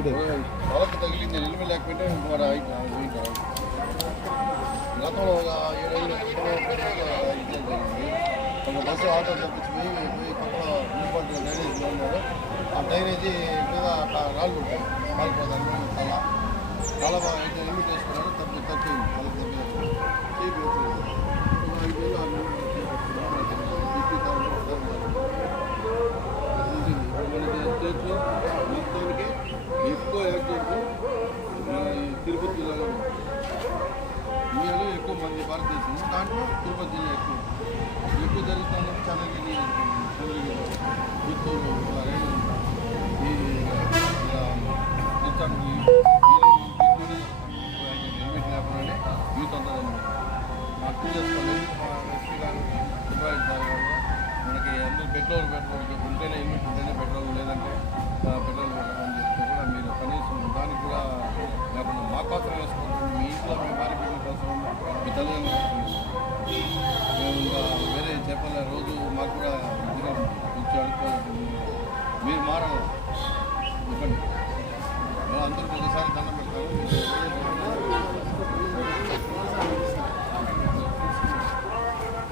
వాళ్ళకి తగిలింది నిలిమి లేకపోతే గతంలో ఒక ఏడేళ్ళు ఒక బస్సు ఆటో తప్పించి పోయి పోయి మున్సిపాలిటీ డ్రైనేజ్ ఉన్నారు ఆ డ్రైనేజీ మీద రాళ్ళు ఉంటాయి. కాలిపోతాను చాలా. బాగా అయితే లిమిట్ వేసుకున్నాడు జిల్లాలో ఇండియాలో ఎక్కువ మంది భారతదేశం దాంట్లో తిరుపతి జిల్లా ఎక్కువ. ఎక్కువ జరుగుతుందని చంద్రగిరి చంద్రగిరి చిత్తూరు ఈ హెల్మెట్ లేకుండానే యూత్ చేసుకోలేదు మా ఎస్పీ గారు సుబ్రాజ్ సార్ గారు మనకి అందరూ పెట్రోల్ పెట్రోల్ ఉంటేనే హెల్మెట్ ఉంటేనే పెట్రోల్ లేదంటే మేము ఇంకా వేరే రోజు మాకు కూడా ఇదిగా వచ్చి మీరు మారాలి చెప్పండి అందరికీ ఒకసారి దండం పెడతారు